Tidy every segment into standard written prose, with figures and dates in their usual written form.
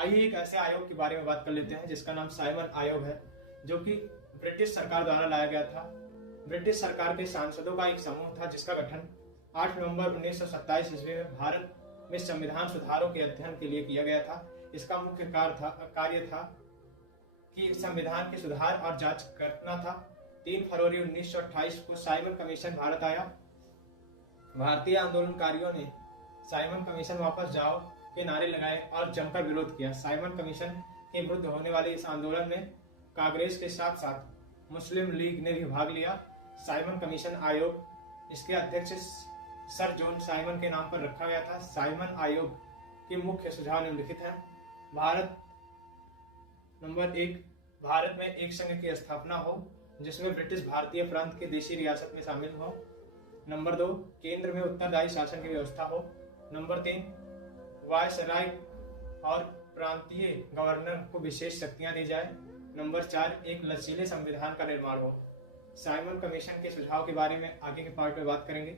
आइए एक ऐसे आयोग के बारे में बात कर लेते हैं जिसका नाम साइमन आयोग है, जो कि ब्रिटिश सरकार द्वारा लाया गया था। ब्रिटिश सरकार के सांसदों का एक समूह था जिसका गठन 8 नवंबर 1927 ईस्वी में भारत में संविधान सुधारों के अध्ययन के लिए किया गया था। इसका मुख्य कार्य था कि संविधान के सुधार और जांच करना था। 3 फरवरी 1928 को साइमन कमीशन भारत आया। भारतीय आंदोलनकारियों ने साइमन कमीशन वापस जाओ के नारे लगाए और जमकर विरोध किया। साइमन कमीशन के विरुद्ध होने वाले इस आंदोलन में कांग्रेस के साथ साथ मुस्लिम लीग ने भी भाग लिया। साइमन कमीशन आयोग इसके अध्यक्ष सर जॉन साइमन के नाम पर रखा गया था। साइमन आयोग के मुख्य सुझाव निम्नलिखित हैं। नंबर 1, भारत में एक संघ की स्थापना हो जिसमें ब्रिटिश भारतीय प्रांत के देशी रियासत में शामिल हो। नंबर 2, केंद्र में उत्तरदायी शासन की व्यवस्था हो। नंबर 3, वायसराय और प्रांतीय गवर्नर को विशेष शक्तियां दी जाए। नंबर 4, एक लचीले संविधान का निर्माण हो। साइमन कमीशन के सुझाव के बारे में आगे के पार्ट में बात करेंगे।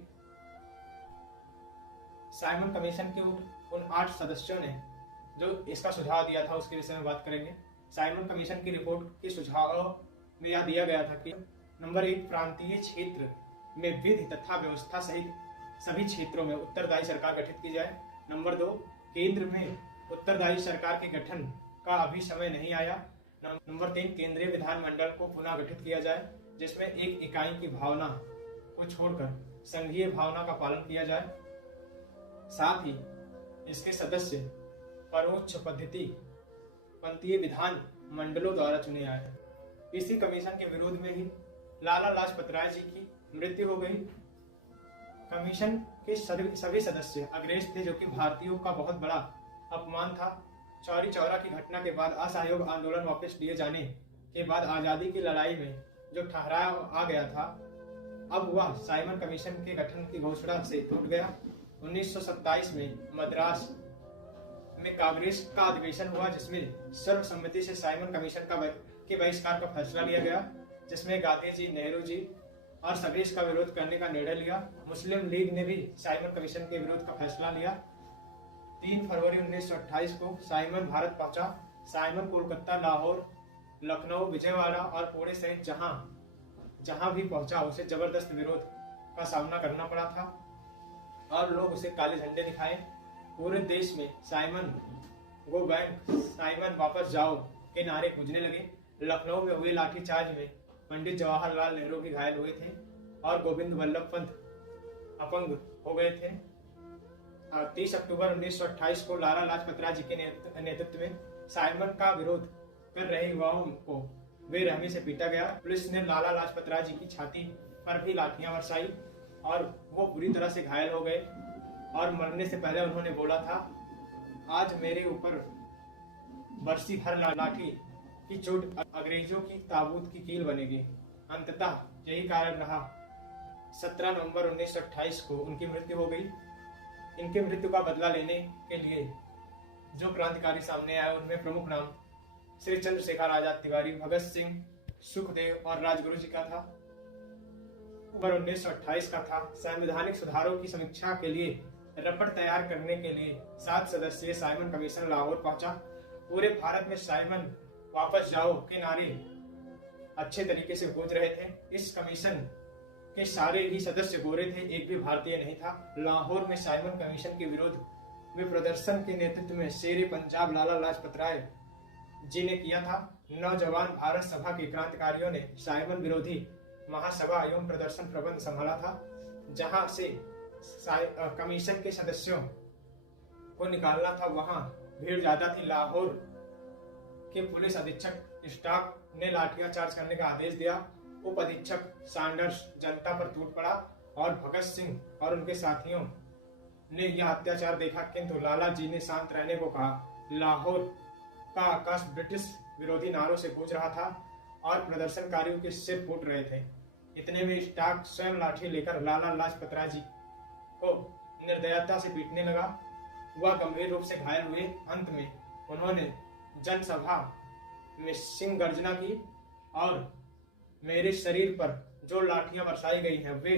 साइमन कमीशन के उन 8 सदस्यों ने जो इसका सुझाव दिया था उसके विषय में बात करेंगे। साइमन कमीशन की रिपोर्ट के सुझाव में यह दिया गया था कि नंबर 1, प्रांतीय क्षेत्र में विधि तथा व्यवस्था सहित सभी क्षेत्रों में उत्तरदायी सरकार गठित की जाए। नंबर 2, केंद्र में उत्तरदायी सरकार के गठन का अभी समय नहीं आया। नंबर 3, केंद्रीय विधानमंडल को पुनः गठित किया जाए जिसमें एक इकाई की भावना को छोड़कर संघीय भावना का पालन किया जाए। साथ ही इसके सदस्य परोक्ष पद्धति पंथीय विधान मंडलों द्वारा चुने आए। इसी कमीशन के विरोध में ही लाला लाजपत राय जी की मृत्यु हो गई। कमीशन के सभी सदस्य अंग्रेज थे, जो कि भारतीयों का बहुत बड़ा अपमान था। चौरी चौरा की घटना के बाद असहयोग आंदोलन वापस लिए जाने के बाद आजादी की लड़ाई में जो ठहराव आ गया था, अब वह साइमन कमीशन के गठन की घोषणा से टूट गया। 1927 में मद्रास में कांग्रेस का अधिवेशन हुआ जिसमें सर्वसम्मति से साइमन कमीशन के बहिष्कार का फैसला लिया गया, जिसमें गांधी जी, नेहरू जी और सभी इसका विरोध करने का निर्णय लिया। मुस्लिम लीग ने भी साइमन कमीशन के विरोध का फैसला लिया। 3 फरवरी 1928 को साइमन भारत पहुंचा। साइमन कोलकाता, लाहौर, लखनऊ, विजयवाड़ा और पुणे सहित जहां भी पहुंचा उसे जबरदस्त विरोध का सामना करना पड़ा था और लोग उसे काले झंडे दिखाए। पूरे देश में साइमन गो बैक, साइमन वापस जाओ के नारे गूंजने लगे। लखनऊ में हुए लाठीचार्ज में पंडित जवाहरलाल नेहरू भी घायल हुए थे और गोविंद वल्लभ पंत अपंग हो गए थे। 30 अक्टूबर 1928 को लाला लाजपत राय जी के नेतृत्व में साइमन का विरोध कर रहे युवाओं को बेरहमी से पीटा गया। पुलिस ने लाला लाजपत राय जी की छाती पर भी लाठियां बरसाई और वो बुरी तरह से घायल हो गए और मरने से पहले उन्होंने बोला था, आज मेरे ऊपर बरसी भर लाठी की चोट अंग्रेजों की ताबूत की कील बनेगी। अंततः यही कारण रहा। 17 नवंबर 1928 को उनकी मृत्यु हो गई। इनके मृत्यु का बदला लेने के लिए जो क्रांतिकारी सामने आए उनमें प्रमुख नाम श्री चंद्रशेखर आजाद तिवारी, भगत सिंह, सुखदेव और राजगुरु जी का था। 1928 का था। संवैधानिक सुधारों की समीक्षा के लिए रपट तैयार करने के लिए 7 सदस्यीय साइमन कमीशन लाहौर पहुंचा। पूरे भारत में साइमन वापस जाओ के नारे अच्छे तरीके से गूंज रहे थे। इस कमीशन के सारे ही सदस्य गोरे थे, एक भी भारतीय नहीं था। लाहौर में साइमन कमीशन के विरोध में प्रदर्शन के नेतृत्व में शेरे पंजाब लाला लाजपत राय जी ने किया था। नौजवान भारत सभा के क्रांतिकारियों ने साइमन विरोधी महासभा एवं प्रदर्शन प्रबंध संभाला था। जहां से कमीशन के सदस्यों को निकालना था वहां भीड़ ज्यादा थी। लाहौर के पुलिस अधीक्षक स्टॉक ने लाठियाचार्ज करने का आदेश दिया। उप अधीक्षक सैंडर्स जनता पर टूट पड़ा और भगत सिंह और उनके साथियों ने यह अत्याचार देखा, किंतु लाला जी ने शांत रहने को कहा। लाहौर का आकाश ब्रिटिश विरोधी नारों से गूंज रहा था और प्रदर्शनकारियों के सिर फूट रहे थे। इतने में स्टॉक स्वयं लाठी लेकर लाला लाजपत राय जी को निर्दयता से पीटने लगा। वह गंभीर रूप से घायल हुए। अंत में उन्होंने जनसभा में सिंह गर्जना की और मेरे शरीर पर जो लाठियां बरसाई गई हैं वे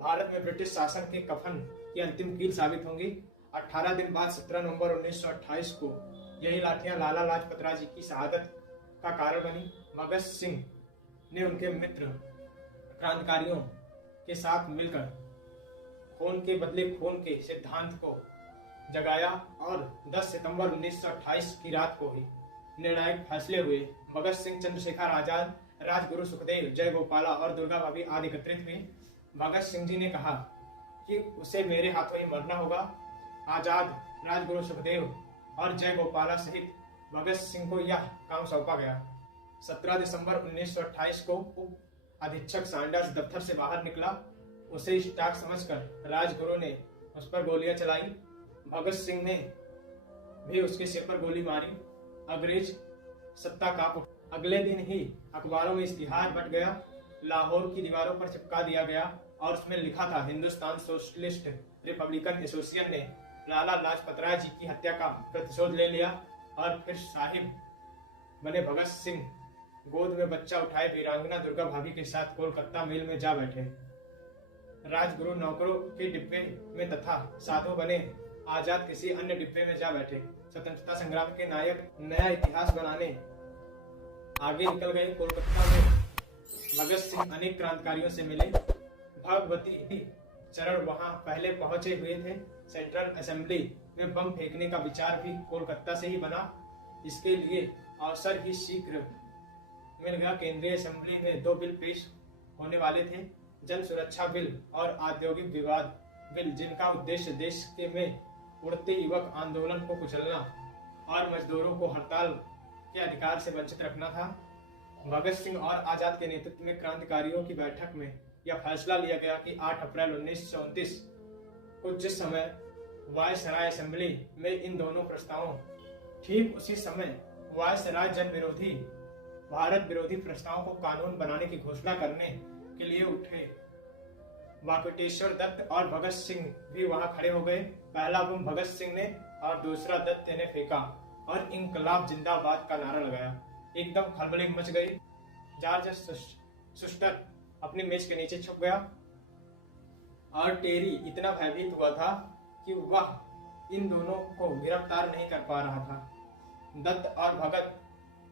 भारत में ब्रिटिश शासन के कफन की अंतिम कील साबित होंगी। 18 दिन बाद 17 नवंबर 1928 को यही लाठियां लाला लाजपत राय जी की शहादत का कारण बनी। भगत सिंह ने उनके मित्र क्रांतिकारियों के साथ मिलकर खून के बदले खून के सिद्धांत को जगाया और 10 सितंबर 1928 की रात को ही निर्णायक फैसले हुए। भगत सिंह, चंद्रशेखर आजाद, राजगुरु सुखदेव, जय गोपाला और दुर्गा भाभी आदि एकत्रित हुए। भगत सिंह जी ने कहा कि उसे मेरे हाथों ही मरना होगा। आजाद, राजगुरु सुखदेव और जय गोपाला सहित भगत सिंह को यह काम सौंपा गया। 17 दिसंबर 1928 को उप अधीक्षक सैंडर्स दफ्तर से बाहर निकला। उसे स्टाक समझकर राजगुरु ने उस पर गोलियां चलाई। भगत सिंह ने भी उसके सिर पर गोली मारी। अंग्रेज सत्ता कांप उठी। अगले दिन ही अखबारों में इश्तिहार बट गया। लाहौर की दीवारों पर चिपका दिया गया और उसमें लिखा था, हिंदुस्तान सोशलिस्ट रिपब्लिकन एसोसिएशन ने लाला लाजपत राय जी की हत्या का प्रतिशोध ले लिया। और फिर साहिब बने भगत सिंह गोद में बच्चा उठाए वीरांगना दुर्गा भाभी के साथ कोलकाता मेल में जा बैठे। राजगुरु नौकरों के डिब्बे में तथा साधु बने आजाद किसी अन्य डिब्बे में जा बैठे। स्वतंत्रता संग्राम के नायक नया इतिहास बनाने आगे निकल गए। कोलकाता में भगत सिंह अनेक क्रांतिकारियों से मिले। भगवती चरण वहां पहले पहुंचे हुए थे। सेंट्रल असेंबली में बम फेंकने का विचार भी कोलकाता से ही बना। इसके लिए अवसर ही शीघ्र मिल गया। केंद्रीय असेंबली में 2 बिल पेश होने वाले थे, जन सुरक्षा बिल और औद्योगिक विवाद बिल, जिनका उद्देश्य देश के में उड़ते युवक आंदोलन को कुचलना और मजदूरों को हड़ताल के अधिकार से वंचित रखना था। भगत सिंह और आजाद के नेतृत्व में क्रांतिकारियों की बैठक में यह फैसला लिया गया कि 8 अप्रैल 1929 को जिस समय वायसराय असेंबली में इन दोनों प्रस्तावों, ठीक उसी समय वायसराय जन विरोधी भारत विरोधी प्रस्तावों को कानून बनाने की घोषणा करने के लिए उठे। वाकुटेश्वर दत्त और भगत सिंह भी वहां खड़े हो गए। पहला बम भगत सिंह ने और दूसरा दत्त ने फेंका और इंकलाब जिंदाबाद का नारा लगाया। एकदम खलबली मच गई। जॉर्ज शुस्टर अपनी मेज के नीचे छुप गया और टेरी इतना भयभीत हुआ था कि वह इन दोनों को गिरफ्तार नहीं कर पा रहा था। दत्त और भगत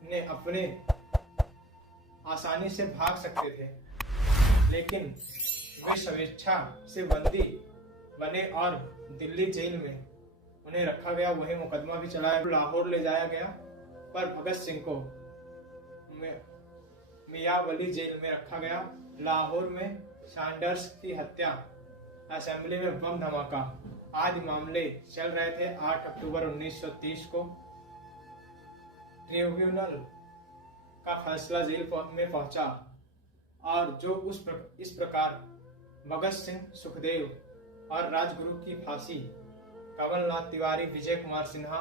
ने अपने आसानी से भाग सकते थे, लेकिन वे स्वेच्छा से बंदी बने और दिल्ली जेल में उन्हें रखा गया। वही मुकदमा भी चलाया, लाहौर ले जाया गया, पर भगत सिंह को मियावली जेल में रखा गया। लाहौर में सैंडर्स की हत्या, असेंबली में बम धमाका आदि मामले चल रहे थे। 8 अक्टूबर 1930 को ट्रिब्यूनल का फैसला जेल में पहुंचा और जो इस प्रकार भगत सिंह, सुखदेव और राजगुरु की फांसी कमलनाथ तिवारी, विजय कुमार सिन्हा,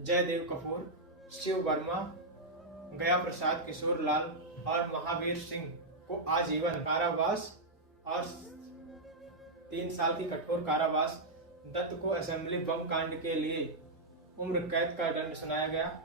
जयदेव कपूर, शिव वर्मा, गया प्रसाद, किशोर लाल और महावीर सिंह को आजीवन कारावास और 3 साल की कठोर कारावास, दत्त को असेंबली बम कांड के लिए उम्र कैद का दंड सुनाया गया।